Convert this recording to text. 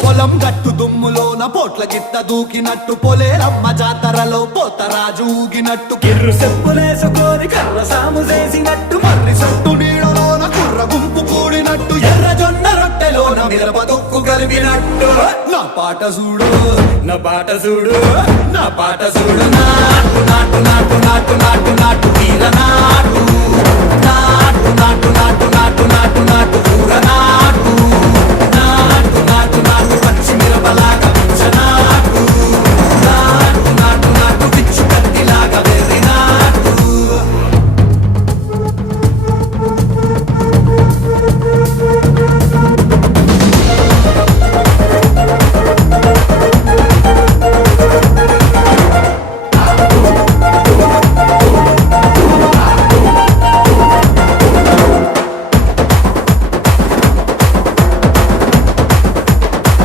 పొలం గట్టు దుమ్ములోన పోట్ల గిత్త దూకినట్టు పొలేరమ్మ జాతరలో పోతరాజు ఊగినట్టు కిర్రు చెప్పులేసుకొని కర్ర సాము చేసినట్టు మర్రి సొట్టు నీడలోన కుర్ర గుంపు కూడినట్టు ఎర్ర జొన్న రొట్టెలోన మిరప దొక్కు కలిపినట్టు నా పాట చూడు నా పాట చూడు నా పాట చూడు నాటు నాటు నాటు నాటు నాటు నాటు వీర నాటు నాటు నాటు నాటు